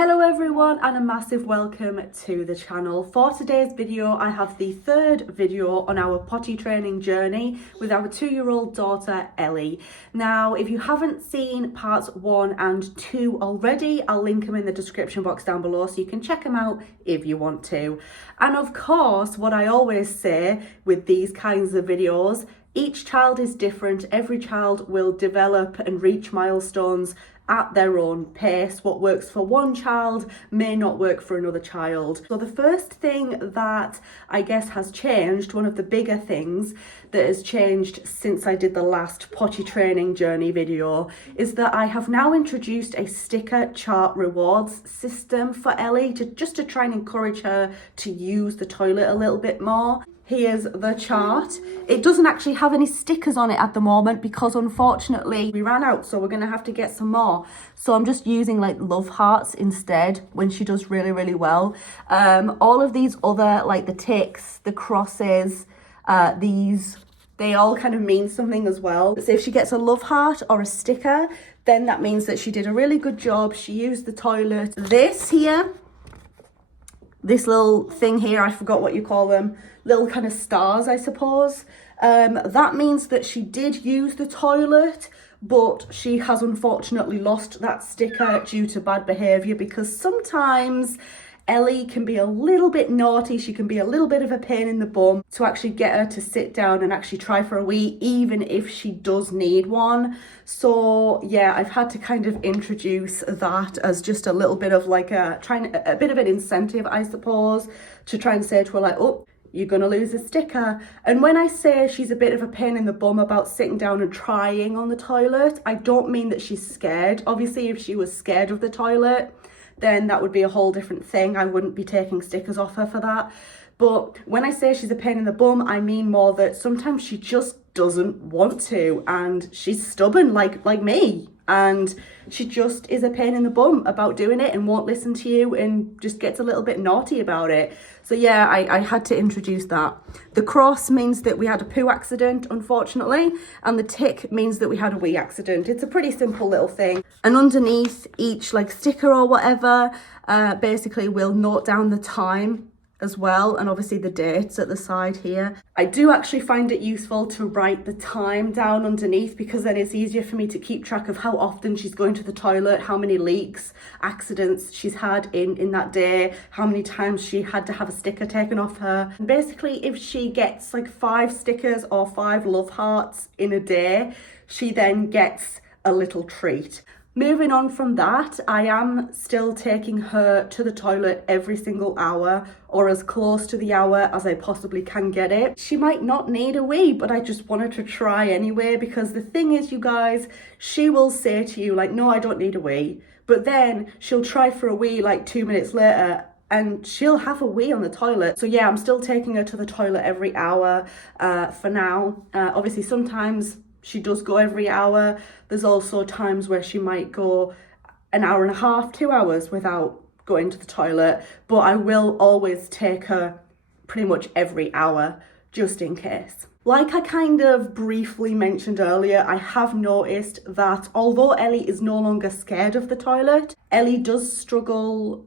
Hello everyone and a massive welcome to the channel. For today's video I have the third video on our potty training journey with our 2-year-old daughter Ellie. Now if you haven't seen parts 1 and 2 already, I'll link them in the description box down below so you can check them out if you want to. And of course, what I always say with these kinds of videos, each child is different. Every child will develop and reach milestones at their own pace. What works for one child may not work for another child. So the first thing that I guess has changed, one of the bigger things that has changed since I did the last potty training journey video, is that I have now introduced a sticker chart rewards system for Ellie just to try and encourage her to use the toilet a little bit more. Here's the chart. It doesn't actually have any stickers on it at the moment because unfortunately we ran out, so we're gonna have to get some more. So I'm just using like love hearts instead when she does really well. All of these other, like the ticks, the crosses, they all kind of mean something as well. So if she gets a love heart or a sticker, then that means that she did a really good job. She used the toilet. This here, this little thing here, I forgot what you call them, little kind of stars, I suppose. That means that she did use the toilet, but she has unfortunately lost that sticker due to bad behaviour, because sometimes Ellie can be a little bit naughty. She can be a little bit of a pain in the bum to actually get her to sit down and actually try for a wee, even if she does need one. So yeah, I've had to kind of introduce that as just a little bit of like a bit of an incentive, I suppose, to try and say to her like, oh, you're gonna lose a sticker. And when I say she's a bit of a pain in the bum about sitting down and trying on the toilet, I don't mean that she's scared. Obviously, if she was scared of the toilet, then that would be a whole different thing. I wouldn't be taking stickers off her for that. But when I say she's a pain in the bum, I mean more that sometimes she just doesn't want to, and she's stubborn like me, and she just is a pain in the bum about doing it and won't listen to you and just gets a little bit naughty about it. So yeah, I had to introduce that. The cross means that we had a poo accident, unfortunately, and the tick means that we had a wee accident. It's a pretty simple little thing. And underneath each like sticker or whatever, basically we'll note down the time as well, and obviously the dates at the side here. I do actually find it useful to write the time down underneath, because then it's easier for me to keep track of how often she's going to the toilet, how many leaks, accidents she's had in that day, how many times she had to have a sticker taken off her. And basically, if she gets like 5 stickers or 5 love hearts in a day, she then gets a little treat. Moving on from that, I am still taking her to the toilet every single hour, or as close to the hour as I possibly can get it. She might not need a wee, but I just want her to try anyway, because the thing is, you guys, she will say to you like, no, I don't need a wee. But then she'll try for a wee like 2 minutes later, and she'll have a wee on the toilet. So yeah, I'm still taking her to the toilet every hour for now. Obviously, sometimes she does go every hour. There's also times where she might go an hour and a half, 2 hours without going to the toilet, but I will always take her pretty much every hour just in case. Like I kind of briefly mentioned earlier, I have noticed that although Ellie is no longer scared of the toilet, Ellie does struggle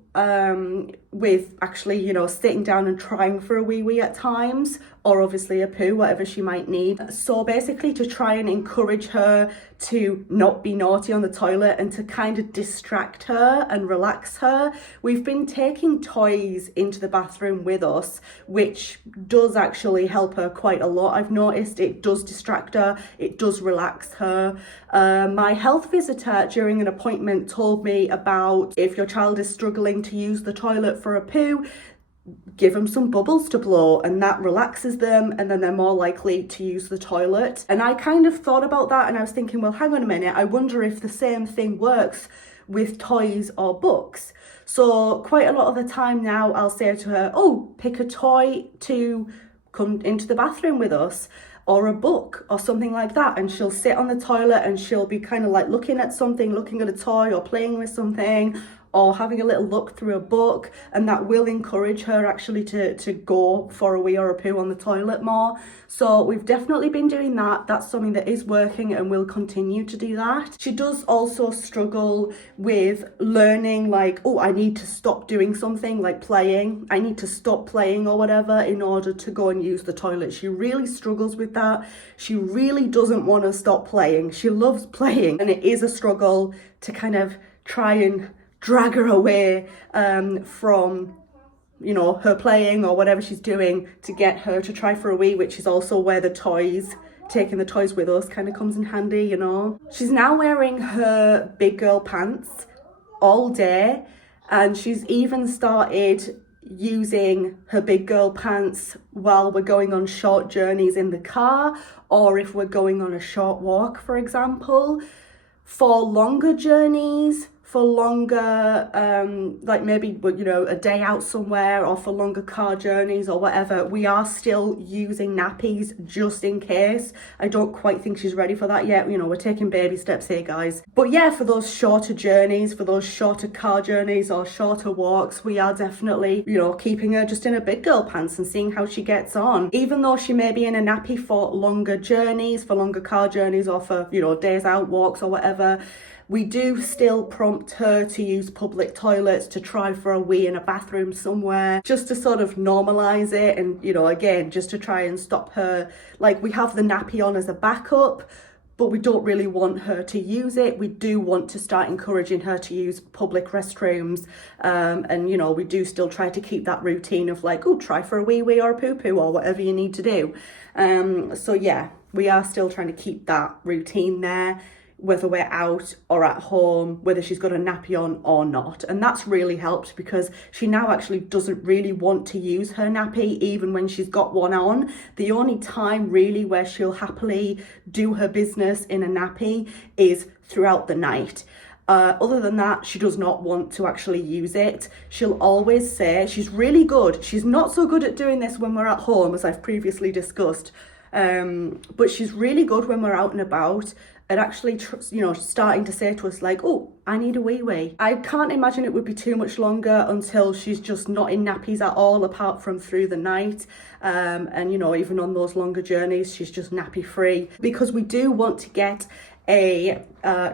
with actually, you know, sitting down and trying for a wee at times, or obviously a poo, whatever she might need. So basically, to try and encourage her to not be naughty on the toilet and to kind of distract her and relax her, we've been taking toys into the bathroom with us, which does actually help her quite a lot. I've noticed it does distract her, it does relax her. My health visitor during an appointment told me about if your child is struggling to use the toilet for a poo, give them some bubbles to blow, and that relaxes them, and then they're more likely to use the toilet. And I kind of thought about that, and I was thinking, well, hang on a minute, I wonder if the same thing works with toys or books. So quite a lot of the time now, I'll say to her, oh, pick a toy to come into the bathroom with us, or a book or something like that, and she'll sit on the toilet and she'll be kind of like looking at something, looking at a toy or playing with something, or having a little look through a book, and that will encourage her actually to go for a wee or a poo on the toilet more. So we've definitely been doing that. That's something that is working and will continue to do that. She does also struggle with learning, like, oh, I need to stop doing something like playing. I need to stop playing or whatever in order to go and use the toilet. She really struggles with that. She really doesn't want to stop playing. She loves playing, and it is a struggle to kind of try and drag her away from, you know, her playing or whatever she's doing to get her to try for a wee, which is also where the toys, taking the toys with us, kind of comes in handy, you know. She's now wearing her big girl pants all day, and she's even started using her big girl pants while we're going on short journeys in the car, or if we're going on a short walk, for example. For longer journeys, for longer, like maybe, you know, a day out somewhere, or for longer car journeys or whatever, we are still using nappies just in case. I don't quite think she's ready for that yet. You know, we're taking baby steps here, guys. But yeah, for those shorter journeys, for those shorter car journeys or shorter walks, we are definitely, you know, keeping her just in her big girl pants and seeing how she gets on. Even though she may be in a nappy for longer journeys, for longer car journeys, or for, you know, days out walks or whatever, we do still prompt her to use public toilets, to try for a wee in a bathroom somewhere, just to sort of normalise it, and, you know, again, just to try and stop her. Like, we have the nappy on as a backup, but we don't really want her to use it. We do want to start encouraging her to use public restrooms, and, you know, we do still try to keep that routine of like, oh, try for a wee or a poo poo or whatever you need to do. So yeah, we are still trying to keep that routine there, whether we're out or at home, whether she's got a nappy on or not. And that's really helped, because she now actually doesn't really want to use her nappy even when she's got one on. The only time really where she'll happily do her business in a nappy is throughout the night. Other than that, she does not want to actually use it. She'll always say, she's really good. She's not so good at doing this when we're at home, as I've previously discussed. But she's really good when we're out and about, and actually, you know, starting to say to us like, oh, I need a wee wee. I can't imagine it would be too much longer until she's just not in nappies at all, apart from through the night. And, you know, even on those longer journeys, she's just nappy free, because we do want to get a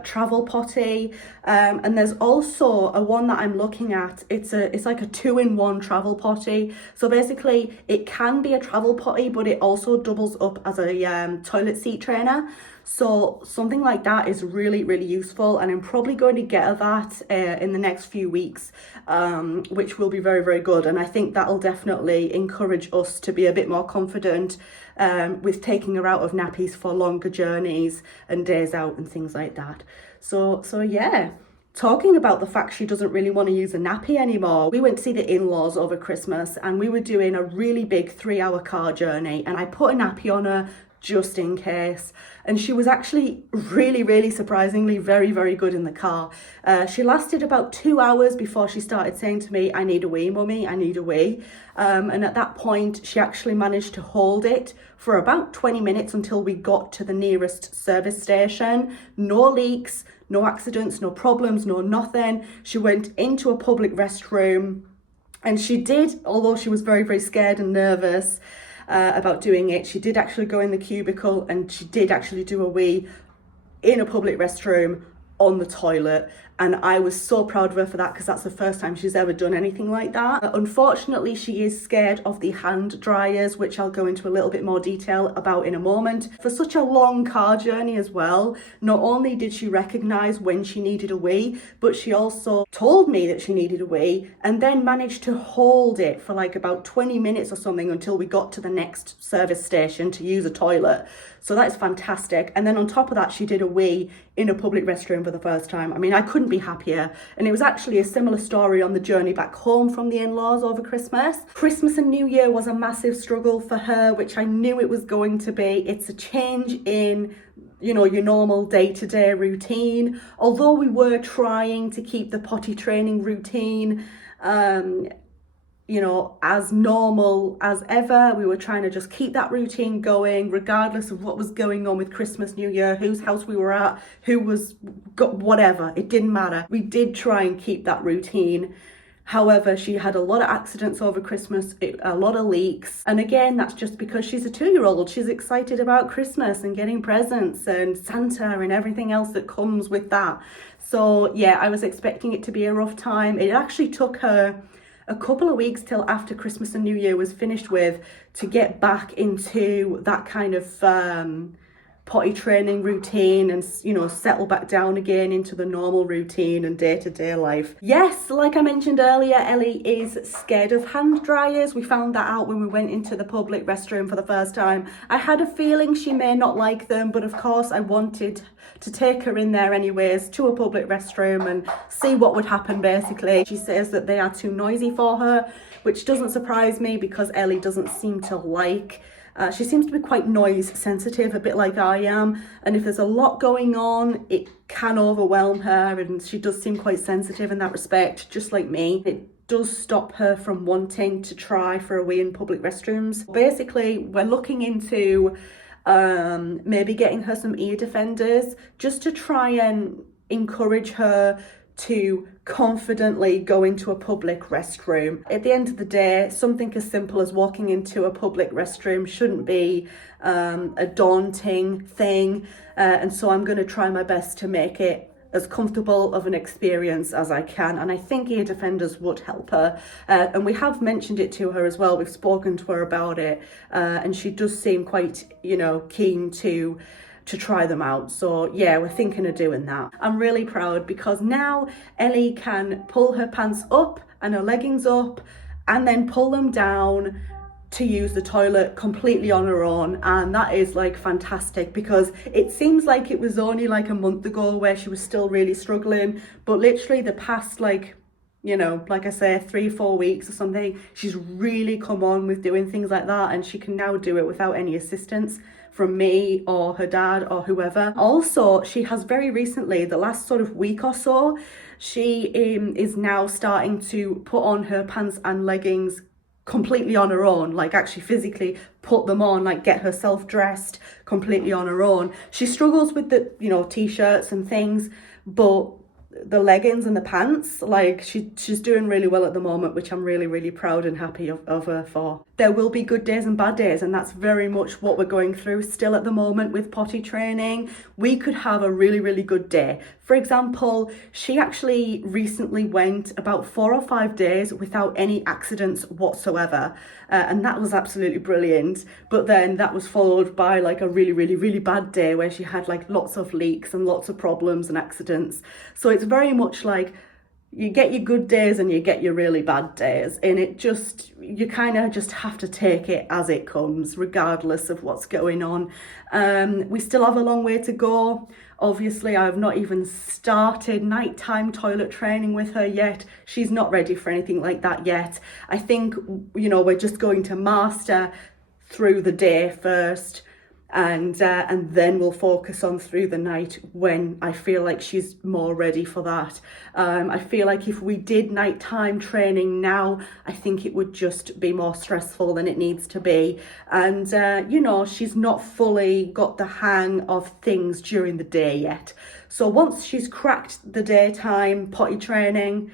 travel potty, and there's also a one that I'm looking at. It's like a 2-in-1 travel potty. So basically it can be a travel potty, but it also doubles up as a toilet seat trainer. So something like that is really, really useful, and I'm probably going to get her that in the next few weeks, which will be very, very good. And I think that'll definitely encourage us to be a bit more confident with taking her out of nappies for longer journeys and days out and things like that. So yeah. Talking about the fact she doesn't really want to use a nappy anymore, we went to see the in-laws over Christmas, and we were doing a really big 3-hour car journey, and I put a nappy on her just in case, and she was actually really, really surprisingly very, very good in the car. She lasted about 2 hours before she started saying to me, I need a wee, mummy, I need a wee. And at that point she actually managed to hold it for about 20 minutes until we got to the nearest service station. No leaks, no accidents, no problems, no nothing. She went into a public restroom, and she did, although she was very, very scared and nervous about doing it, she did actually go in the cubicle, and she did actually do a wee in a public restroom on the toilet. And I was so proud of her for that, because that's the first time she's ever done anything like that. Unfortunately, she is scared of the hand dryers, which I'll go into a little bit more detail about in a moment. For such a long car journey as well, not only did she recognise when she needed a wee, but she also told me that she needed a wee, and then managed to hold it for like about 20 minutes or something until we got to the next service station to use a toilet. So that is fantastic. And then on top of that, she did a wee in a public restroom for the first time. I mean, I couldn't be happier. And it was actually a similar story on the journey back home from the in-laws over Christmas. Christmas and New Year was a massive struggle for her, which I knew it was going to be. It's a change in, you know, your normal day-to-day routine. Although we were trying to keep the potty training routine, you know, as normal as ever. We were trying to just keep that routine going, regardless of what was going on with Christmas, New Year, whose house we were at, who was got whatever. It didn't matter. We did try and keep that routine. However, she had a lot of accidents over Christmas, a lot of leaks. And again, that's just because she's a 2-year-old. She's excited about Christmas and getting presents and Santa and everything else that comes with that. So yeah, I was expecting it to be a rough time. It actually took her a couple of weeks till after Christmas and New Year was finished with to get back into that kind of potty training routine and, you know, settle back down again into the normal routine and day-to-day life. Yes, like I mentioned earlier, Ellie is scared of hand dryers. We found that out when we went into the public restroom for the first time. I had a feeling she may not like them, but of course I wanted to take her in there anyways to a public restroom and see what would happen basically. She says that they are too noisy for her, which doesn't surprise me because Ellie doesn't seem to like she seems to be quite noise sensitive, a bit like I am, and if there's a lot going on, it can overwhelm her, and she does seem quite sensitive in that respect, just like me. It does stop her from wanting to try for a wee in public restrooms. Basically, we're looking into maybe getting her some ear defenders just to try and encourage her to confidently go into a public restroom. At the end of the day, something as simple as walking into a public restroom shouldn't be a daunting thing, and so I'm going to try my best to make it as comfortable of an experience as I can, and I think ear defenders would help her, and we have mentioned it to her as well. We've spoken to her about it, and she does seem quite, you know, keen to try them out. So yeah, we're thinking of doing that. I'm really proud because now Ellie can pull her pants up and her leggings up and then pull them down to use the toilet completely on her own, and that is like fantastic because it seems like it was only like a month ago where she was still really struggling, but literally the past, like, you know, like I say, 3-4 weeks or something, she's really come on with doing things like that, and she can now do it without any assistance from me or her dad or whoever. Also, she has very recently, the last sort of week or so, she is now starting to put on her pants and leggings completely on her own, like actually physically put them on, like get herself dressed completely on her own. She struggles with the, you know, t-shirts and things, but the leggings and the pants, like she's doing really well at the moment, which I'm really proud and happy of her for. There will be good days and bad days, and that's very much what we're going through still at the moment with potty training. We could have a really good day. For example, she actually recently went about 4 or 5 days without any accidents whatsoever, and that was absolutely brilliant. But then that was followed by like a really bad day where she had like lots of leaks and lots of problems and accidents. So it's very much like you get your good days and you get your really bad days, and it just, you kind of just have to take it as it comes regardless of what's going on. We still have a long way to go. Obviously, I've not even started nighttime toilet training with her yet. She's not ready for anything like that yet. I think, you know, we're just going to master through the day first, and then we'll focus on through the night when I feel like she's more ready for that. I feel like if we did nighttime training now, I think it would just be more stressful than it needs to be. And you know, she's not fully got the hang of things during the day yet. So once she's cracked the daytime potty training,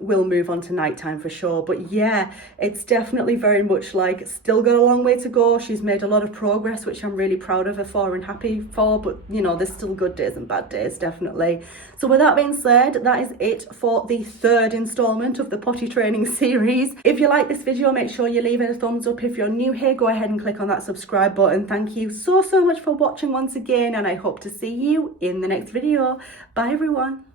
we'll move on to nighttime for sure. But yeah, it's definitely very much like still got a long way to go. She's made a lot of progress, which I'm really proud of her for and happy for, but you know, there's still good days and bad days, definitely. So with that being said, that is it for the 3rd installment of the potty training series. If you like this video, make sure you leave it a thumbs up. If you're new here, go ahead and click on that subscribe button. Thank you so much for watching once again, and I hope to see you in the next video. Bye everyone.